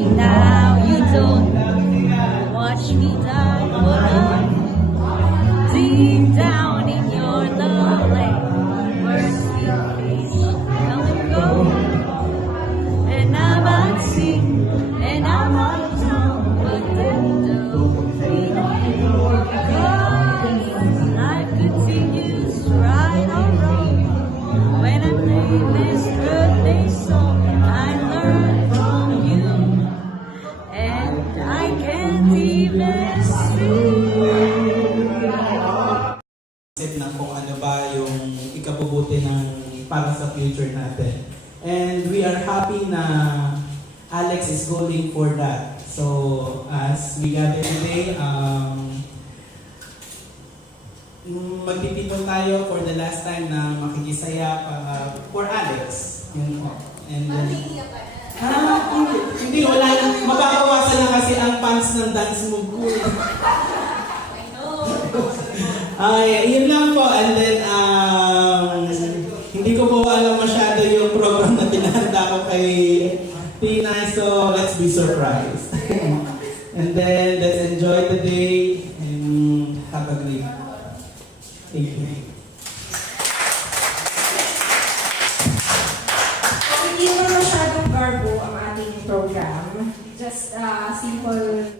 Now you don't watch me die for love. Deep down in your lovely mercy face, come and go. And I might sing, and I might talk, but that don't feel because life continues right or wrong. When I play this birthday song, I learn from you. And I can't even Isip na kung ano ba yung ikabubuti ng para sa future natin. And we are happy na Alex is going for that. So as we gather today, magtitipon tayo for the last time na makikisaya for Alex. Yun po. And then, hindi, wala lang. Mababawasan na kasi ang fans ng dance move ko. Yun lang po. And then, hindi ko po alam masyado yung program na pinahanda ko kay Tina. So, let's be surprised. And then, let's enjoy the day and have a great day. Thank you. Hindi naman masyadong garbo ang ating program. Just simple.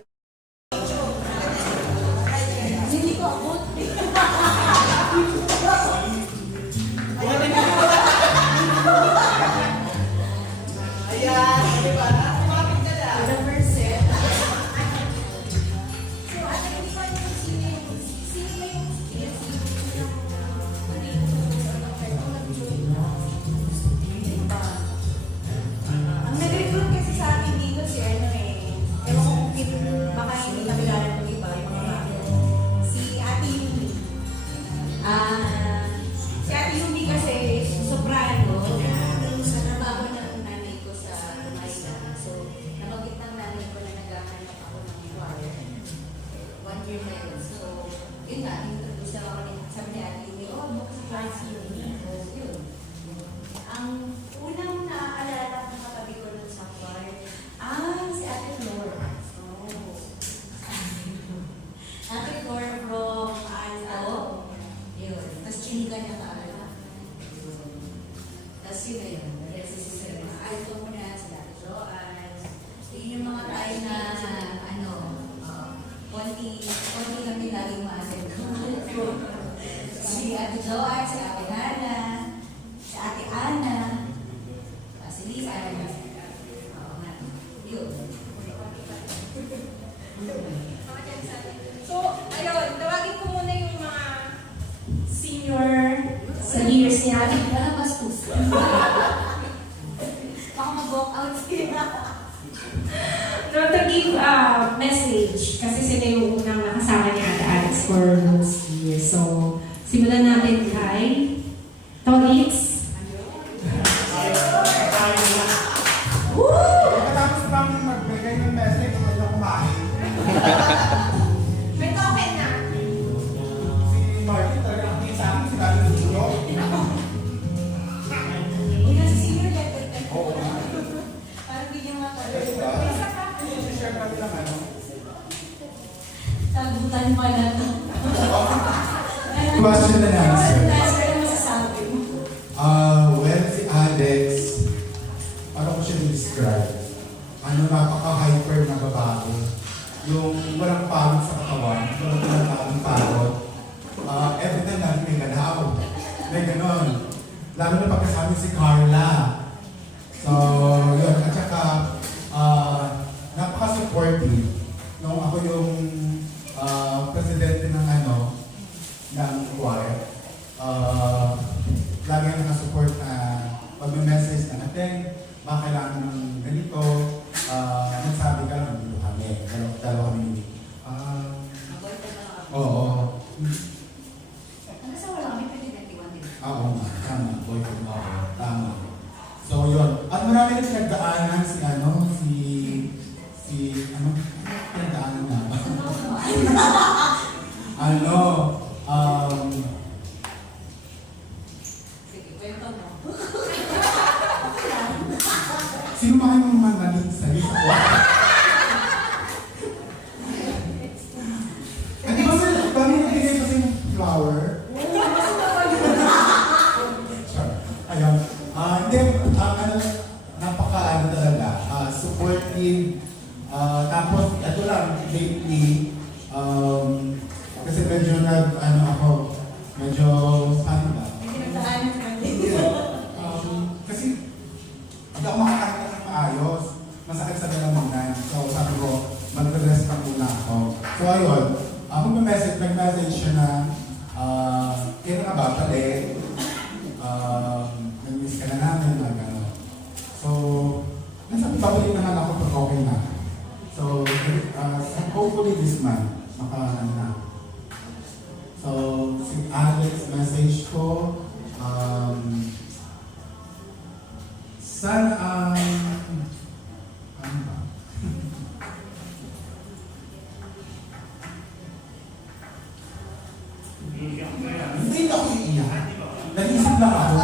Hindi ko abot. Ayan, di ba? Kumapit ka na. The first set. Ang nag-recruit kasi sa akin dito si ano ewan ko kung baka hindi nakilala ng iba, yung mga bago. Si Ate Yumi. Si Ate Yumi kasi soprano na sa trabaho ng nanay ko sa Manila. So, nabanggit ng nanay ko na naghahanap ako ng choir. 1 year na yun. So, yun nga, introduce na ako sabi ni Ate Yumi, bukas sa class Yumi. So, yun. Ang unang naaalala ko katabi ko dun sa choir, si Ate Flor. Ate Flor from Alto. Yun. Tapos chiniga niya kaala. Tapos yun na yun. Alto muna sila Ate Joanne. Yun yung mga tayo na konti kami laging maasin ko. Si Ate Joanne, si Ate Hana, si Ate Ana, si Lisa. Yun. So, ayun, tawagin ko muna yung mga senior sa years niya. Wala bastos. Baka mag-walk out sila. No, to give a message, kasi sila yung unang nakasama ni Ate Alex for those years. So, simulan natin kay Tonix. Pagkatapos bang magbigay ng message, huwag na kumain. May token na. Si Martin talaga ang sa akin, sinabi ng dulo. Una si senior letter ka. Oo. Parang hindi niya makakalala. Diba? I-share kami lang ano. Sagutan pa na to. Question and answer. Ano masasabi mo? Well, si Alex, paano ko siya describe? Napaka-hyper na babae. Yung walang pagod sa katawan, walang tinatawang pagod. Every time natin may galaw. May ganon. Lalo na pagkasama si Carla. So, yun. At saka, napaka-supportive. Nung ako yung presidente ng ng choir, lagi ang nakasupport na pag may message na natin, baka kailangan ng ganito, nagsabi ka, nandito kami. Dalawa kami. Oo. Hanggang sa wala kami, pwede 21 din. Oo nga, tama. Boyfriend mo ako. Tama. So, yun. At marami rin pinagdaanan pinagdaanan na ba? Sige, kwento mo. Sino ba kayong mga nalit sa'yo sa supportive. Tapos, ito lang, lately, kasi medyo medyo, paano ba? Kasi, hindi ako makakain ng maayos. Masakit sa lalamunan. So, sabi ko, mag-rest lang muna ako. So, ayun, nag-message siya na, kaya nga ba, pali, nag-miss ka na namin, gano'n. So, nasabi, babalik naman ako pag okay na. So, hopefully this month, na. So, si Alex message ko, sana ano ba? Hindi ako iiyak. Nag-isip lang ako.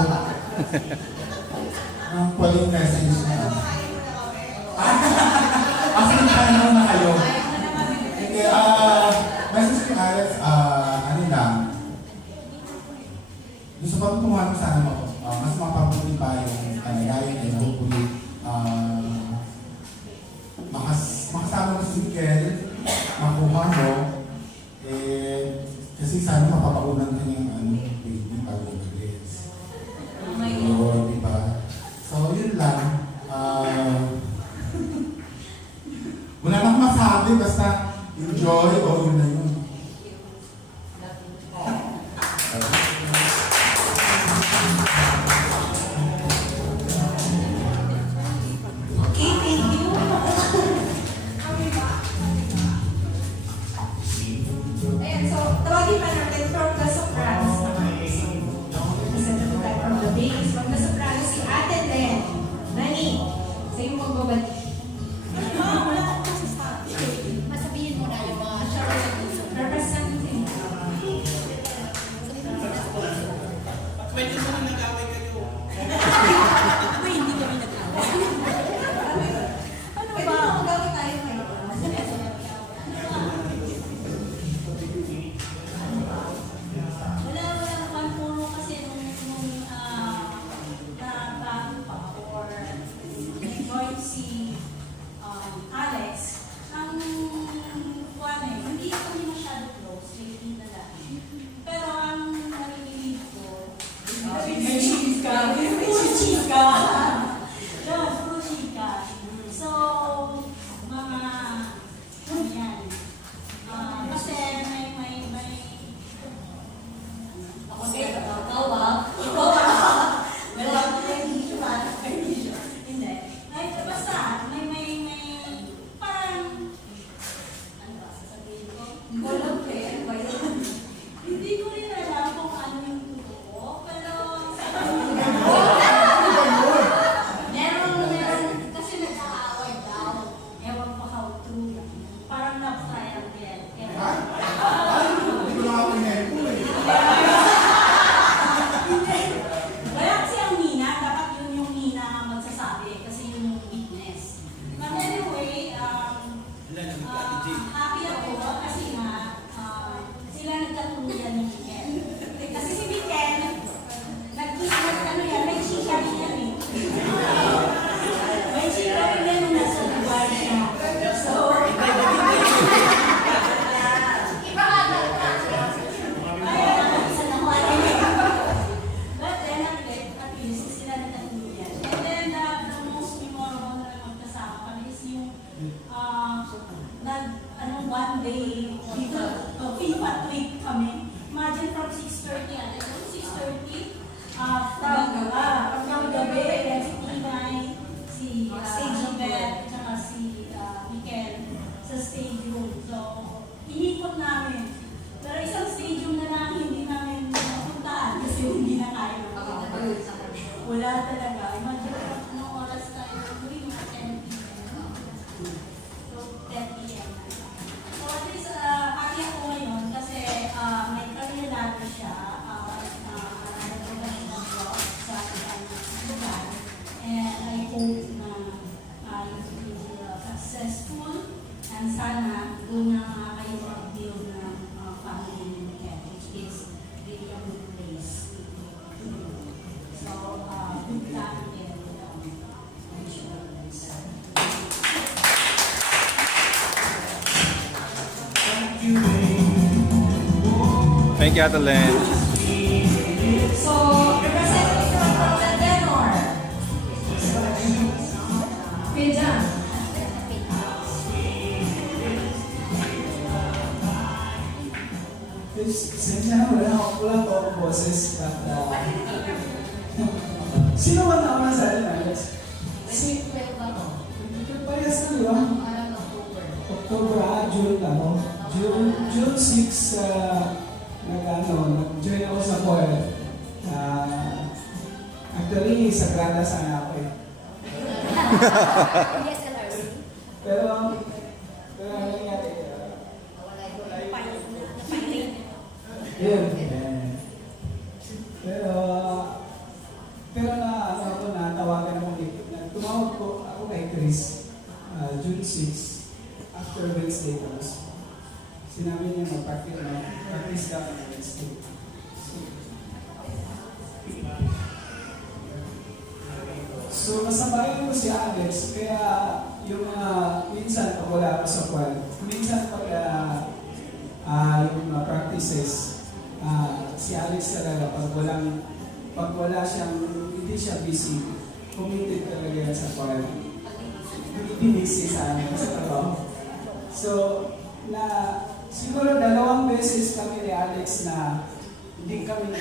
Ang quality message na. Actually, paano na kayo? Hindi, message ni Alex, ano lang. Gusto ko kumuha sa ano, mas mapabuti pa yung kalayayan and hopefully, makasama mo si Mikel, makuha mo, kasi sana mapapaunan ka niyang baby bago mag-release. So, diba? So, yun lang. Wala nang masabi, basta enjoy o yun na yun. Okay, thank you. Ayan, so, tawagin pa natin from the Sopranos naman. Isa na po tayo from the base. From the Sopranos, si Ate Len. Nani, sa'yo magbabalik. Masabihin mo na yung mga Charlotte. Representing. Pwede mo na nag-away kayo. Uy, hindi kami nag-away. Ano Pwede ba? mo gawin tayo ngayon. Wala naman puro kasi nung natago pa or nag-join si Alex, ang hindi kami masyado close, may na lang. Pero ang narinig ko, May cheese ka. puro chika. Yun, puro chika. So, mga, yan. Kasi may ako din, ikaw wala ko yung issue ba? Hindi. Ay, basta, may parang, ano ba, sasabihin ko? Walang pera ba yun? Hindi ko rin alam kung ano yung totoo, pero meron, kasi nag-aaway daw. Ewan ko how true. Parang love triangle. Hindi ko lang ako nito eh. Kaya kasi ang Nina, dapat yun yung Nina magsasabi kasi yun yung witness. But anyway, happy ako kasi nga sila nagkatuluyan ni Mikel. Kasi si Mikel, may chika rin yan eh. May chika rin yan nung nasa Dubai siya. So, but then, at least, sila nagkatuluyan. And then, the most memorable na magkasama kami is yung one day FIFA tweet kami. Imagine from 6:30, 6:30, from gabi, yan si Tinay, si Stage Beth, tsaka si Mikel sa stage room. So, inikot namin. Pero isang stadium na lang hindi namin napuntaan kasi hindi na kaya. Wala talaga. Imagine anong oras tayo. Uwi mga 10 p.m. So, 10 p.m. So, at least, happy ako ngayon kasi may career ladder siya. Nagpunta siya ng blog sa ibang lugar. And I hope na it will be successful. And sana doon na kayo mag-build ng family ni Mikel, which is really a good place. So, good luck again. I'm sure. Thank you, Ate Len. So, representative from the Denor. Pidja. Sensya na wala po akong boses. But, sino man naman sa atin, Alex? Si, parehas na, di ba? October, June, June 6, nag-join ako sa choir. Actually, sagrada sana ako eh. Pero ano nangyari? Yun. Pero natawagan ako dito. Tumawag ko ako kay Chris, June 6, after Wednesday tapos. Sinabi niya mag-practice daw ng Wednesday. So, nasabayan ko si Alex, kaya yung minsan pag wala ako sa choir, minsan pag yung practices, si Alex talaga pag wala siyang, hindi siya busy, committed talaga yan sa choir. Hindi busy sa amin sa trabaho. So, siguro 2 beses kami ni Alex na hindi kami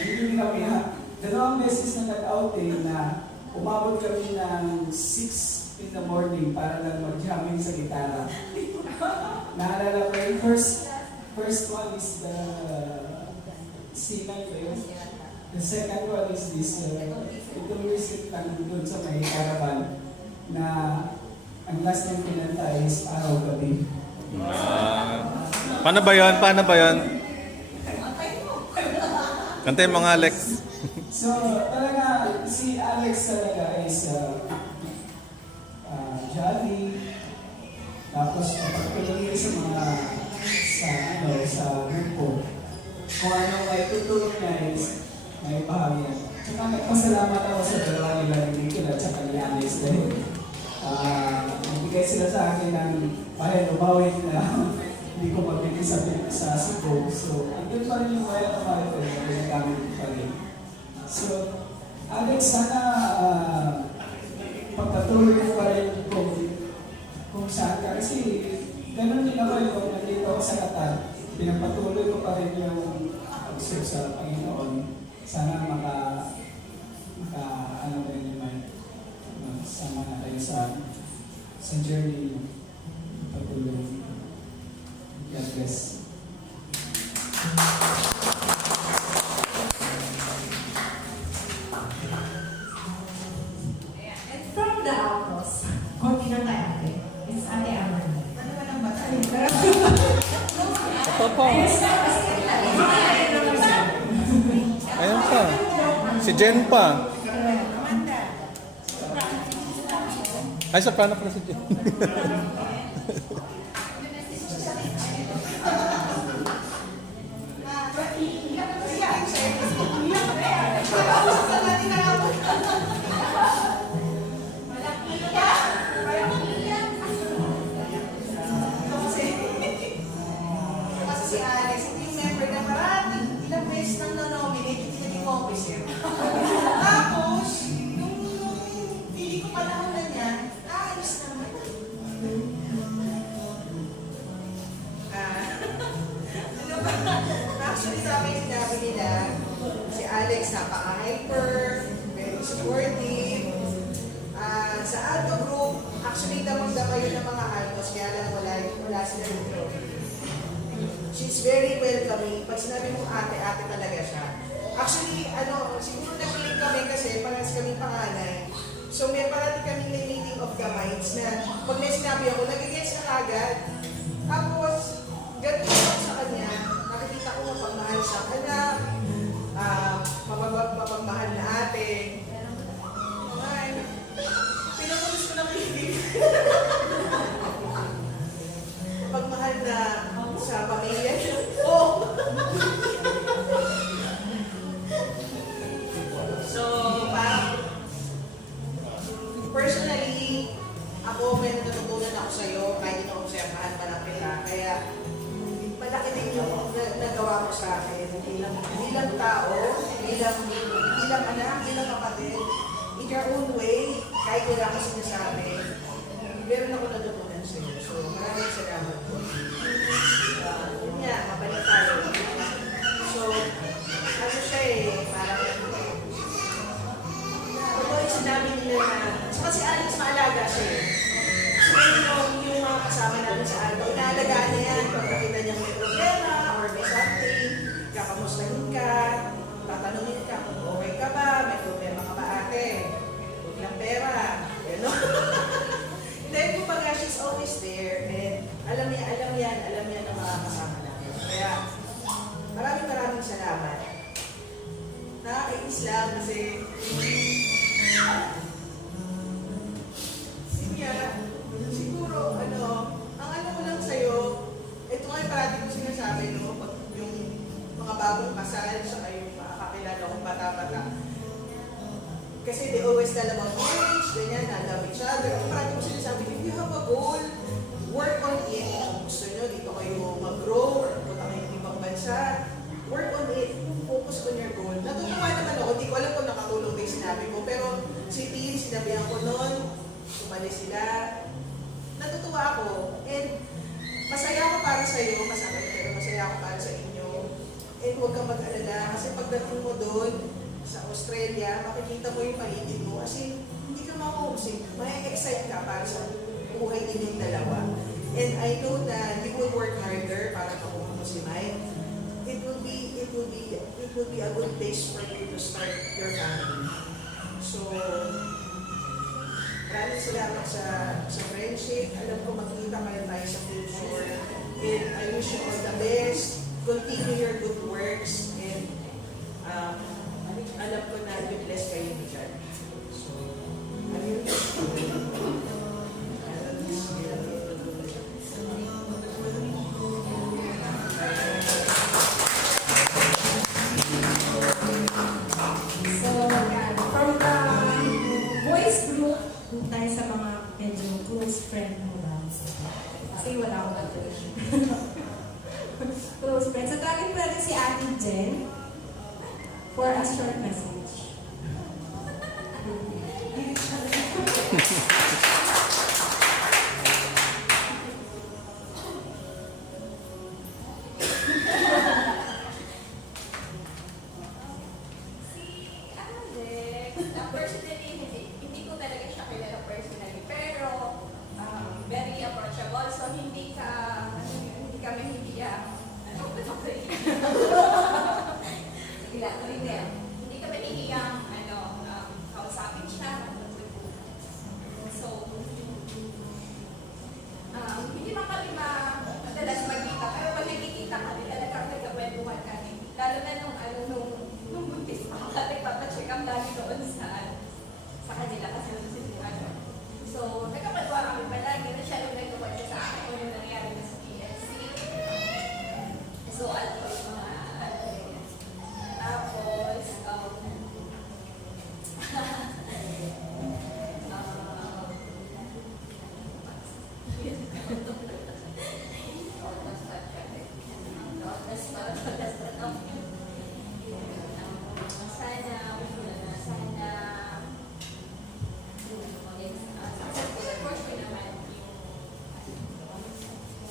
dalawang beses na nag-outing na umabot kami ng 6 in the morning para lang mag-jamming sa gitara. Naalala ko yung first one is the C9 ba yun? The second one is this, itong recent lang doon sa may caravan na ang last ng pinanta is Araw Gabi. Paano ba yun? Kantay mo nga, Alex. So, talaga, si Alex talaga is jolly. Tapos, pagpatuloy sa grupo. Kung ano may tutulong niya is may bahagi. Tsaka nagpasalamat ako sa dalawa nila ni Nicola at ni Alex dahil nagbigay sila sa akin ng bahel o bawin na hindi ko mabili sa Cebu. So, andun pa rin yung bahel o bawin ko na ginagamit pa rin. So, Alex, sana pagpatuloy mo pa rin kung saan ka. Kasi ganun din ako yung nandito ako sa Qatar. Pinapatuloy ko pa rin yung pag-serve sa Panginoon. Sana ano ba yun yung sama na tayo sa journey patuloy. God bless. And from the Altos, konti na tayo ate. It's Ate Amber. Ano ba nang bata? Ito po. Ayun pa. Si Jen pa. Ay, soprano pala si Jen. Kasi si Alex, hindi yung member na maraming ilang beses nang nominate, hindi naging officer. Tapos, nung hindi ko panahon na niya, ayos naman. Ano ba? Actually, sabi sinabi nila, si Alex napaka-hyper, very supportive. Sa Alto Group, actually damang-dama yun ng mga Altos, kaya lang wala sila dito. She's very welcoming. Pag sinabi mong ate-ate talaga siya. Actually, siguro nag-link kami kasi parang kami panganay. So may parati kami na meeting of the minds na pag may sinabi ako, nag-gets na agad. Tapos, ganito ako sa kanya, nakikita ko mapagmahal sa anak, mapagmahal na ate. Ay, pinapulis ko ng bibig. Mapagmahal na sa pamilya. Oh! So, personally, ako may natutunan ako sa'yo kahit ina-observahan pa lang kita. Kaya, malaki din yung nagawa mo sa akin. Hindi bilang tao, bilang anak, bilang kapatid, in your own way, kahit wala ka sinasabi, meron ako natutunan sa'yo. So, maraming salamat po. Yun nga, mabalik tayo. So, ano siya parang, although sinabi nila na, saka si Alex maalaga siya So, yung mga kasama namin sa Alto, inaalagaan niya yan. Pag nakita niya may problema or may something, kakamustahin ka, tatanungin ka kung okay ka ba, may problema ka ba ate, huwag lang pera, gano'n. Then, kumbaga, she's always there, and alam niya ng mga kasama namin. Kaya, maraming salamat. Nakakainis lang kasi, siguro, ang ano ko lang sa'yo, ito nga yung parati ko sinasabi, no, pag yung mga bagong kasal, saka yung makakakilala kong bata-bata. Kasi they always tell about marriage, ganyan, na love each other. Ang parati ko sinasabi, if you have a goal, work on it. Kung gusto nyo, dito kayo mag-grow, or punta kayo ng ibang bansa, work on it. Focus on your goal. Natutuwa naman ako, di ko alam kung nakatulong ba yung sinabi ko, pero si Tin, sinabihan ko noon, sumali sila, natutuwa ako, and masaya ako para sa iyo, masakit, pero masaya ako para sa inyo, and huwag kang mag-alala, kasi pagdating mo doon, sa Australia, makikita mo yung paligid mo, kasi hindi ka ma-homesick, may-excite ka para sa buhay ninyong dalawa. And I know that you will work harder para makuha mo si Mike. It will be a good place for you to start your family. So, maraming salamat sa friendship. Alam ko magkita kayo tayo sa future. And I wish you all the best. Continue your good works. And alam ko na i-bless kayo ni God. So, ayun. So, from the boys group, tayo sa mga medyo close friend mo ba? Kasi wala akong ka-close. Close friend. So, tawagin po natin si Ate Jen for a short message. Personally, hindi ko talaga siya kilala personally, pero very approachable. So hindi kami hindi kami hihiyang kausapin siya. So hindi man kami madalas magkita, pero pag nagkikita kami, talagang nagkakwentuhan kami. Lalo na nung buntis pa kami, papacheck up lagi doon sa kanila kasi So, nagkapagawa kami palagi na siya nung nagkakwento sa akin kung yung nangyari na sa PSC. So, alam ko yung mga tapos,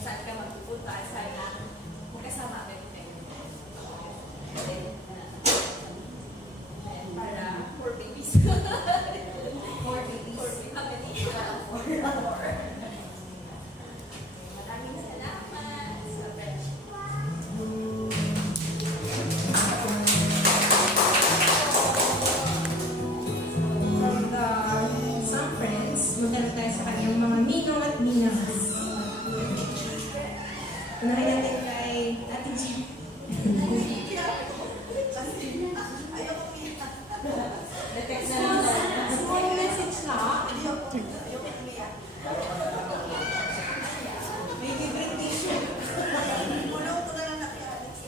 saan ka magpupunta, sana magkasama kami kayo. Para more babies. More babies. For family. Maraming salamat sa friendship. From the some friends, magkano tayo sa kanyang mga ninong at ninangs. Unahin natin kay Ate G. Small message na. May libreng t-shirt.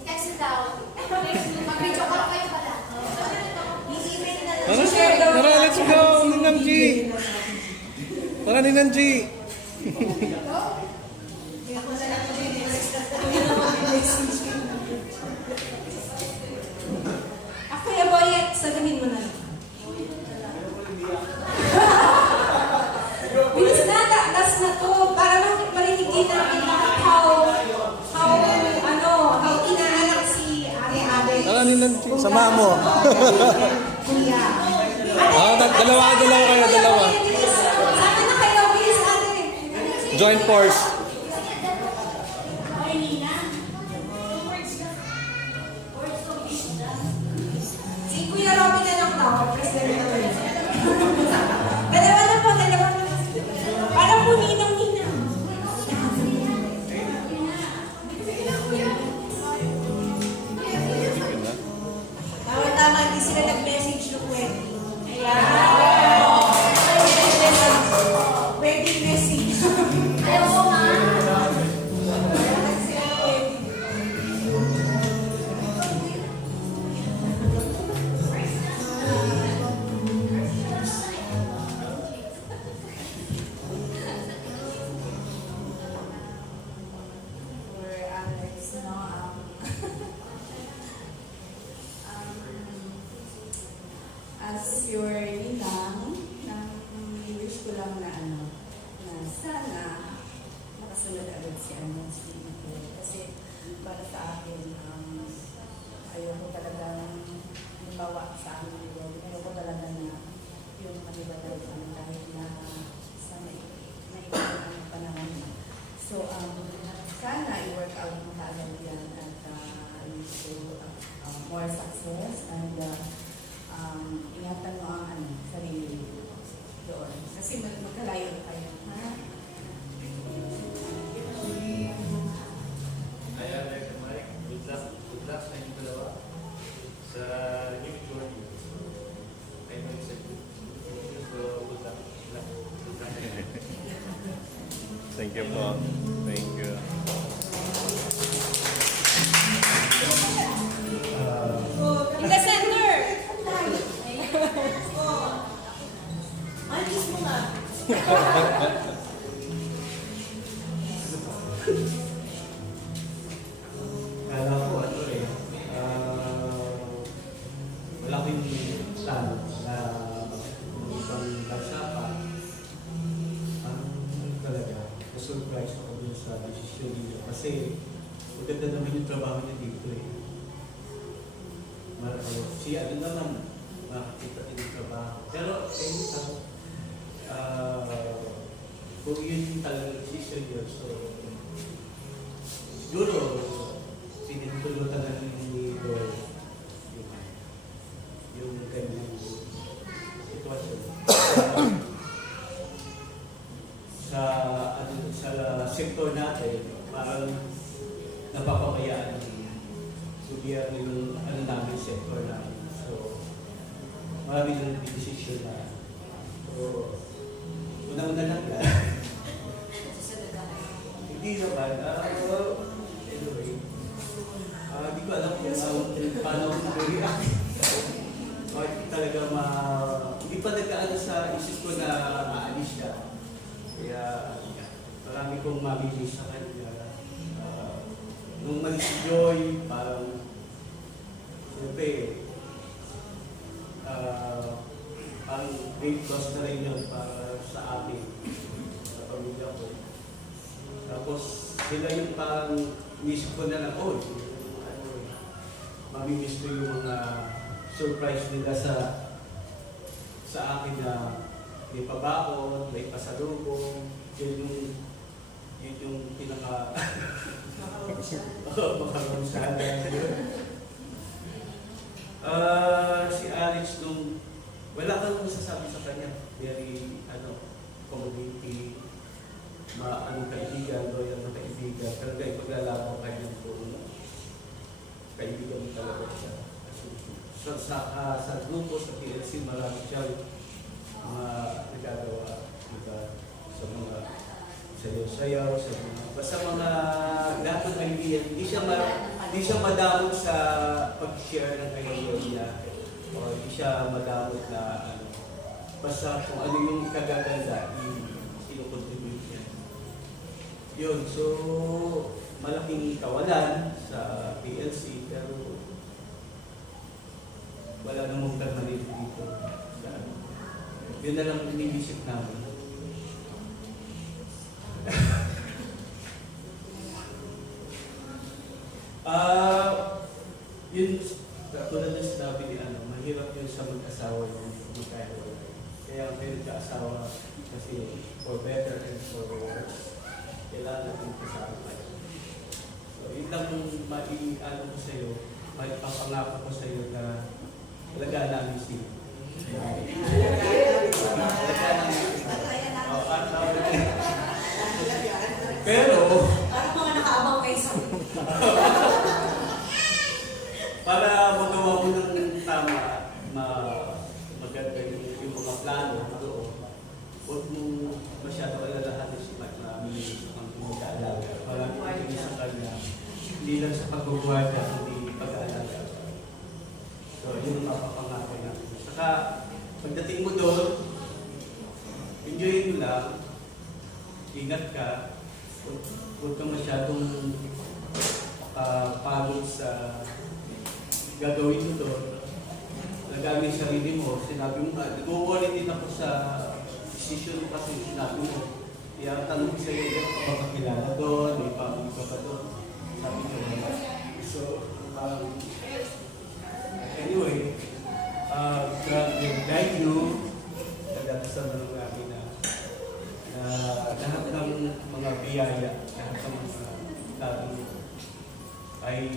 Text daw. Mag-video call kayo pala. I-email na lang. Tara, let's go! Ninang G! Tara, Ninang G! Ninang Chi. Sama mo. Kuya. Dalawa kayo, dalawa. Sama na kayo, please, ate. Joint force. Si Kuya Robin na lang daw, president na rin. Dalawa na po, dalawa na. Parang po ninang-ninang. Tama-tama, hindi sila nag-message ng wedding. Wedding message. Ayaw ko nga. For Alex, no, as your ninang, wish ko lang na na sana makasunod agad si Nicole. Kasi para sa akin, ayoko talagang bawa sa amin ni Robin. Ayoko talaga na yung manibatay kami kahit na sa maikot ang panahon. So, sana i-work out mo kagad yan at I wish you more success and ingatan mo ang sarili doon. Kasi magkalayo kayo. Ha? Hi, Alex and Mike. Good luck sa inyong dalawa sa new journey. I know it's a good. So, good luck. Good luck. Thank you po. Thank you. In the center! Alis mo nga. Kala ko malaking plano na isang bansa pa. Talaga, na-surprise ako dun sa decision niyo. Kasi, maganda naman yung trabaho niya dito eh. Si ano naman, makikita din yung trabaho. Pero, kung yun talaga decision yun, so, siguro, sinintulutan na ni Lord yung kanyang sitwasyon. Sa sektor natin, parang napapabayaan ng gobyerno yung namin sektor namin. So, marami nang decision na. So, unang-una lang lang. Hindi naman. Anyway, hindi ko alam kung paano ako mag-react. Talaga hindi pa nagkaano sa isip ko na aalis siya. Kaya marami kong mamimiss sa kanya. Nung malis si Joy, parang siyempre, parang great loss na rin yun para sa amin, sa pamilya ko. Tapos sila yung parang inisip ko na lang, mamimiss ko yung mga surprise nila sa akin na may pabaon, may pasalubong, yun yung pinaka makaroonsahan yun. Si Alex nung wala kang masasabi sa kanya, very community, kaibigan, loyal na kaibigan, talaga ipaglalaban kanya kung kaibigan mo talaga siya. Sa grupo, sa PLC, marami siya nagagawa sa mga sayaw-sayaw, basta mga lahat ng kaibigan. Hindi siya madamot sa pag-share ng kaibigan niya o hindi siya madamot na basta kung ano yung kagaganda sinukontribute niya. Yun, so malaking kawalan sa PLC pero wala namang permanent dito. Yun na lang iniisip namin. Yun, Tulad ng sinabi ni mahirap yun sa mag-asawa yung magkahiwalay. Kaya may nagka-asawa kasi for better and for worse, kailangan natin kasama kayo. So, yun lang yung ko sa'yo, maipapangako ko sa'yo na alagaan namin si pero, Parang mga nakaabang kayo sa para magawa mo ng tama, maganda yung mga plano na doon, huwag mo masyado alalahanin si Mike na ang mag-aalaga. Parang tingin sa kanya, hindi lang sa pag-guarda, hindi pag-aalaga. So, yun ang mapapangako natin. Saka, pagdating mo doon, enjoy mo lang, ingat ka, huwag kang masyadong pagod sa gagawin mo doon. Nagamit sarili mo, sinabi mo, nag-worry din ako sa decision mo kasi sinabi mo. Kaya tanong ko sa iyo, kapag doon, may family ka pa doon. Sabi ko, so, anyway, God will guide you. Nagdadasal na lang namin na lahat ng mga biyaya, lahat ng mga tao ay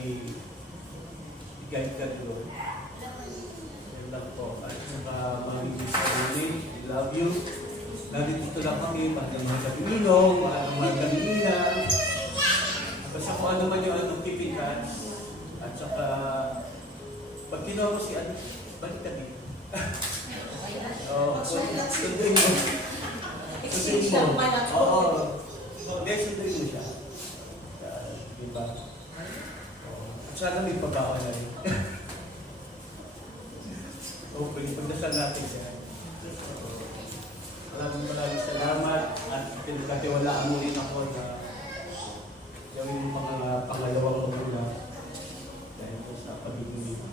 guide ka doon. Yan lang po. At saka maraming sarili, I love you. Nandito lang kami, para mga gabinom, mga gabinina. Basta kung ano man yung anong tipikan. At saka, pag ginawa mo si ano, balik ka din. Sunduin mo. exchange ng manak. Oo. Hindi, sunduin mo siya. Diba? At sana may pagkakaon na rin. Hopefully, pagdasal natin siya. Maraming salamat at pinagkatiwalaan mo rin ako na gawin mo pangalawang umula dahil po sa pag-ibig mo.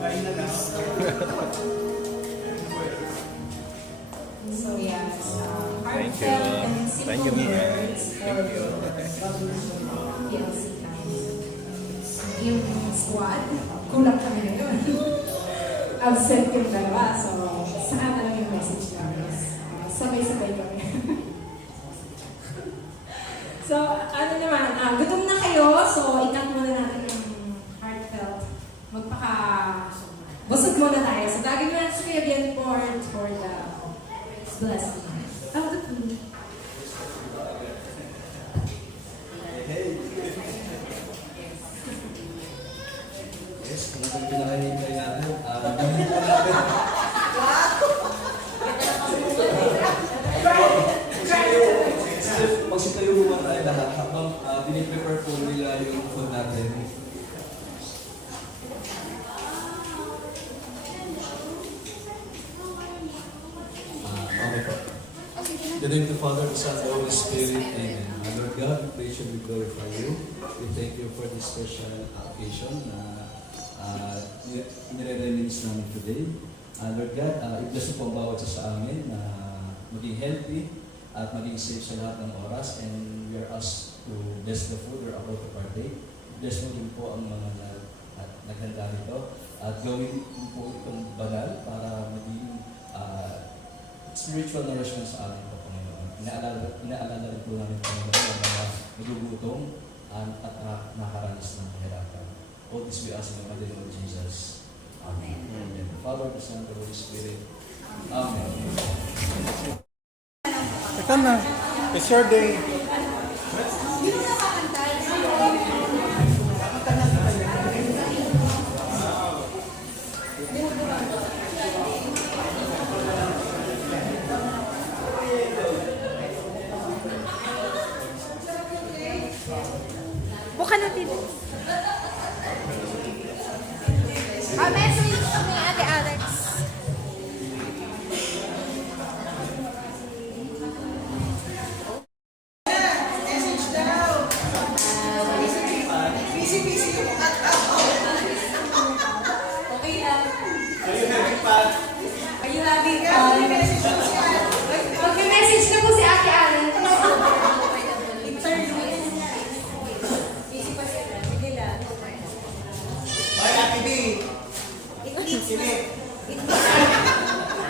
Kain na lang. So yes, Thank you. Thank you, ma'am. Thank you. Yung squad, kulang kami ngayon. Absent yung dalawa, so saka na lang yung message namin. Sabay-sabay kami. So, ano naman, gutom na kayo, so ikat muna natin yung heartfelt. Busog muna tayo. So, gagawin mo natin sa Kuya Bien for the blessing. Oh, the food. Yes, kung ano pinakahintay natin. Nandito po natin. Magsitayo mo tayo lahat habang diniprepare po nila yung food natin. Okay po. In the name of the Father, the Son, and the Holy Spirit. Amen. Lord God, we praise you, we glorify you. We thank you for this special occasion na nire-release namin today. Lord God, i-bless mo po ang bawat sa amin na maging healthy at maging safe sa lahat ng oras, and we are asked to bless the food we're about to partake. Bless mo din po ang mga naghanda nito at gawin mo po itong banal para maging spiritual nourishment sa amin po, Panginoon. Inaalala rin po namin, Panginoon, ang mga nagugutom at nakaranas ng kahirapan. All this we ask in the name of Jesus. Amen. Amen. The Father, the Son, and the Holy Spirit. Amen. Ito na. It's your day. Bukan natin. Message ni Ate Alex. Message daw. Busy yung mga tao. Okay lang. Are you having fun? Are you having Kaya may fun? message mo si it means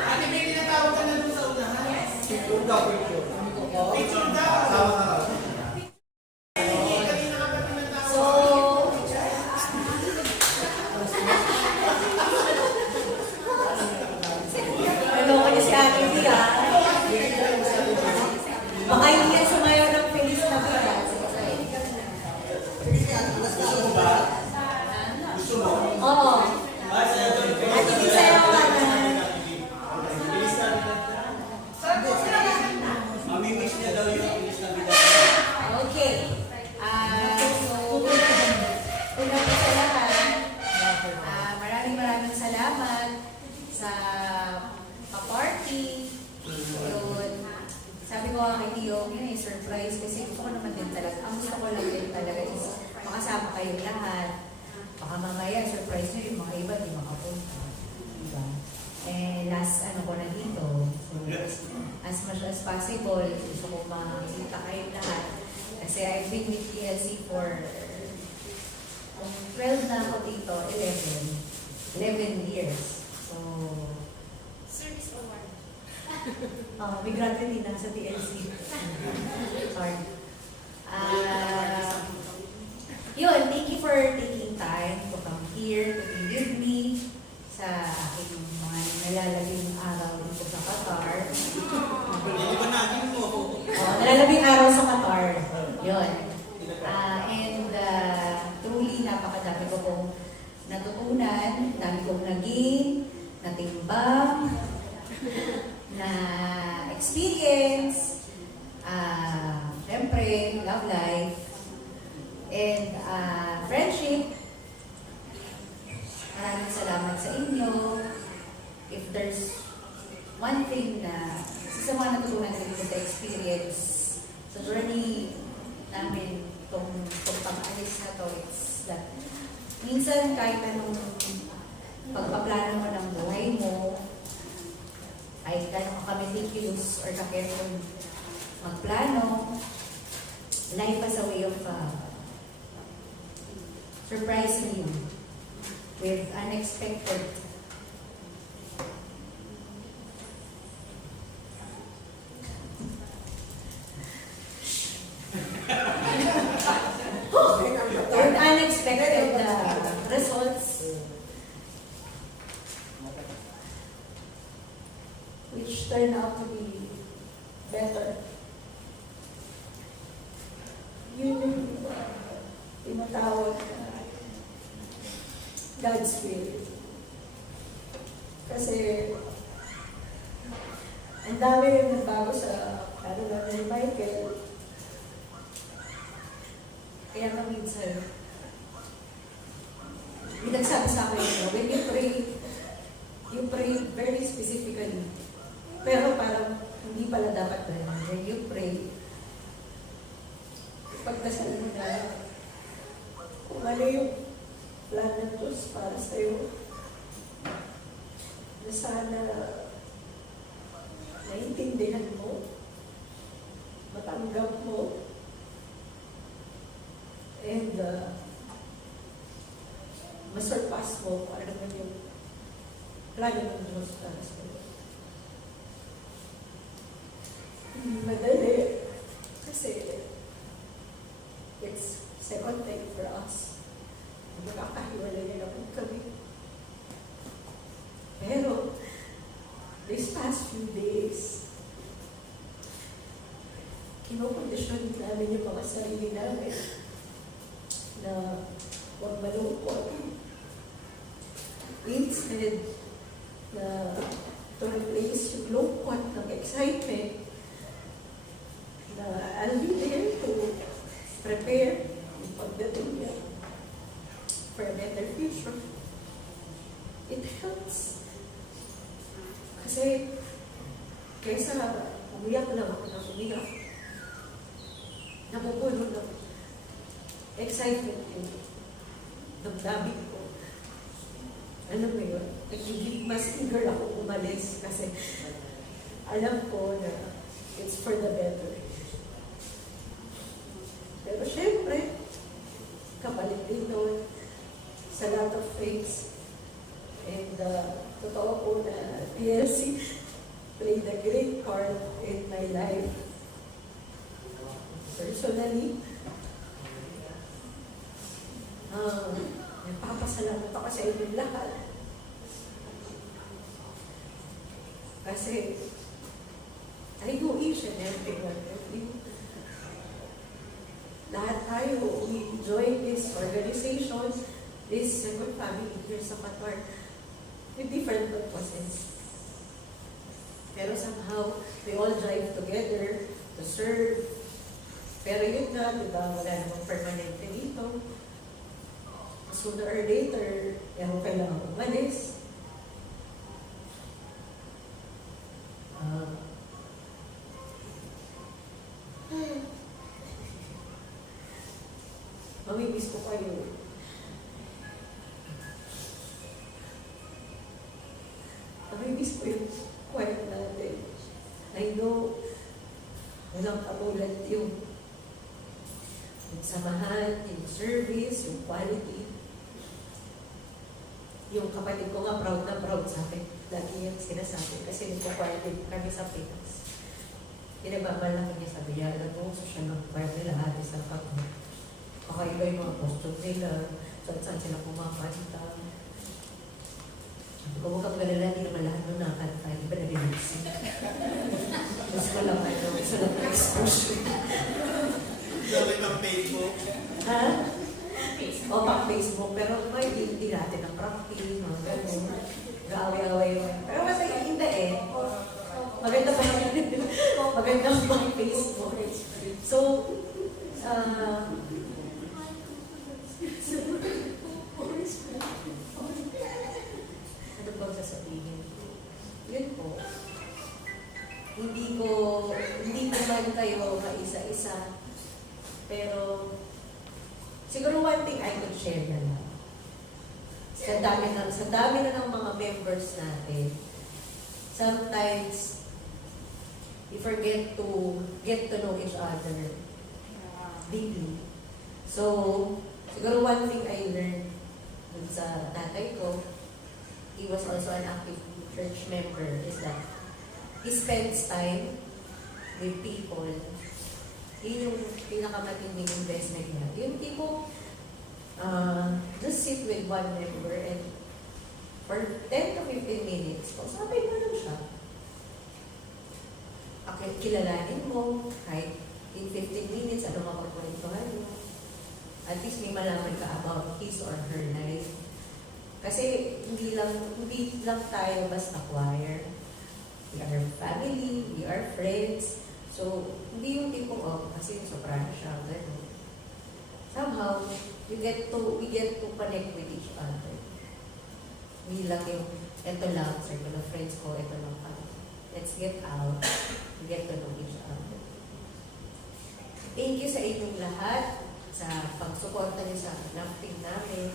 Ate May, tinatawag ka na doon sa unahan. Picture daw, picture. Picture daw. Tama na raw. Kanina ka pa tinatawag. so, naloko niyo si Ate Tia. Baka hindi yan sumayaw ng Feliz Navidad. Gusto mo ba? Gusto mo? Oo. Sayo doon. At hindi sayaw ka na. Mamimiss niya daw yung Feliz Navidad. Okay. So, una po sa lahat, maraming salamat sa pa-party. Yun. Sabi ko kay Tio, yun ay surprise kasi gusto ko naman din talaga. Ang gusto ko lang din talaga is makasama kayong lahat. Baka mamaya surprise nyo yung mga iba di makapunta. Diba? Eh, last ano ko na dito. So, as much as possible, gusto ko makita kayong lahat. Kasi I've been with TLC for 12 na ako dito, 11 years. So, Service award. we gradually na sa TLC. Sorry. Yun, thank you for taking time to come here, to be with me sa aking mga nalalaging araw dito sa Qatar. Hindi ba natin mo? Nalalabing araw sa Qatar. Yun. Truly, napakadami ko pong natutunan, dami kong naging, natimbang, na experience, syempre, love life, and friendship. Maraming salamat sa inyo. If there's one thing na sa mga natutunan ko dito sa experience, sa journey namin, itong pag-alis na to, it's that minsan kahit anong pagpaplano mo ng buhay mo, ay gano'n ka meticulous or ka-careful magplano, life has a way of surprising you with unexpected with unexpected results, which turn out to be better. Yun yung tinatawag na God's will. Kasi ang dami yung nagbago sa karoon ni Michael. Kaya nga minsan, may nagsabi sa akin, when you pray very specifically. Pero parang hindi pala dapat na when you pray, pagdasal mo na kung ano yung plan ng Diyos para sa'yo, na sana naintindihan mo, matanggap mo, and masurpass mo kung ano naman yung plano ng Diyos para sa'yo. Hindi madali kasi it's second time for us. Magkakahiwalay na naman kami. Pero, these past few days, kinokondisyon namin yung mga sarili namin na huwag malungkot. Instead na to replace yung lungkot ng excitement, na I'll be there to prepare yung pagdating niya for a better future. It helps. Kasi, kaysa umiyak lang ako ng umiyak, napupuno ng excitement yung damdamin ko. Alam mo yun, nagiging mas eager ako umalis kasi alam ko na it's for the better. Pero syempre, kapalit din doon sa lot of things and totoo po na PLC played a great part in my life. Personally, nagpapasalamat ako sa inyong lahat. Kasi, I know each and every one of you. Lahat tayo, we join this organization, this Second Family here sa Qatar, with different purposes. Pero somehow, we all drive together to serve. Pero yun nga, di ba, wala namang permanente dito. Sooner or later, kailangan umalis. Mamimiss ko kayo. Mamimiss ko yung quiet natin. I know, walang katulad yung samahan, yung service, yung quality. Yung kapatid ko nga proud na proud sa akin. Lagi yung sinasabi kasi nagpo-quarantine kami sa Pinas. Pinagbabalaki niya, sabi niya, alam mo, social ng choir nila, halos ang kapag. Kakaiba yung mga costume nila, saan sila kumakanta. Kung huwag kang galala, hindi naman lahat nung nakakanta, hindi ba nag-release? Mas walang gusto lang exposure. Sabi ng Facebook. Ha? O, pang Facebook, pero may hindi natin ang practice, mga gano'n. Gaaway-away mo. Pero masaya, hindi eh. Maganda pa maganda pang Facebook. So, ano bang sasabihin? Yun po. Hindi ko man kayo maisa-isa. Pero, siguro one thing I could share na lang. Sa dami na ng mga members natin, sometimes, we forget to get to know each other deeply. So, siguro one thing I learned dun sa tatay ko, he was also an active church member, is that he spends time with people. Yun yung pinakamatinding investment niya. Yung tipo, just sit with one member and for 10 to 15 minutes, sabi mo lang siya. Kilalanin mo, kahit in 15 minutes, ano mapagkwentuhan mo. At least may malaman ka about his or her life. Kasi hindi lang tayo basta choir. We are family, we are friends. So, hindi yung tipong, kasi soprano siya, gano'n. Somehow, we get to connect with each other. Hindi lang yung, eto lang, circle of friends ko, eto lang pa. Let's get out, get to know each other. Thank you sa inyong lahat, sa pagsuporta niyo sa namping namin.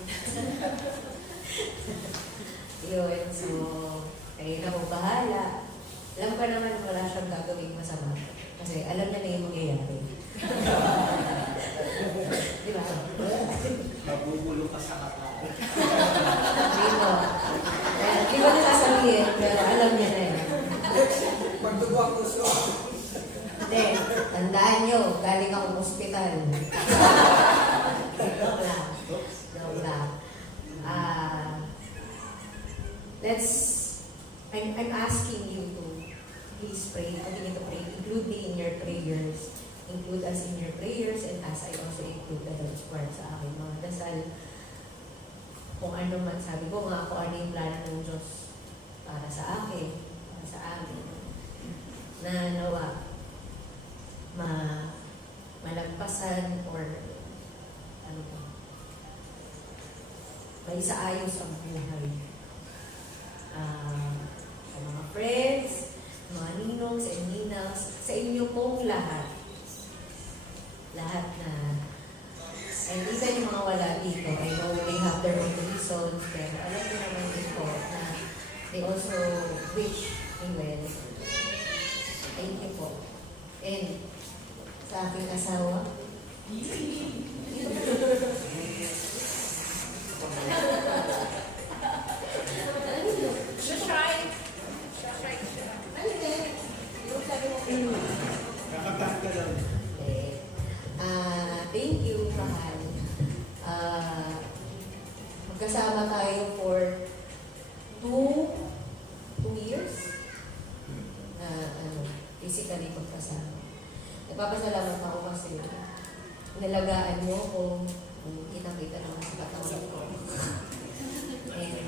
Yun, so, kayo na po bahala. Alam ko naman wala siyang gagawing masama. Kasi alam niya na yung mangyayari. Di ba? Mabubulo ka sa kapal. Di ba nasasabihin, pero alam niya na yun. Pagdugo ang gusto. Hindi, tandaan niyo, galing akong ospital. Joke lang. I'm asking you to please pray, continue to pray, include me in your prayers, include us in your prayers, and as I also include the Lord's Prayer sa aking mga dasal. Kung ano man, sabi ko nga, kung ano yung plano ng Diyos para sa akin, para sa amin, na nawa, malagpasan or ano ba, maisaayos ang buhay. Sa mga friends, mga ninongs and ninangs, sa inyo pong lahat na, and even yung mga wala dito, I know they have their own reasons, pero alam ko naman din po na they also wish me well. Thank you po. And sa aking asawa, nalagaan mo ko, kung kitang-kita naman sa katawan ko. And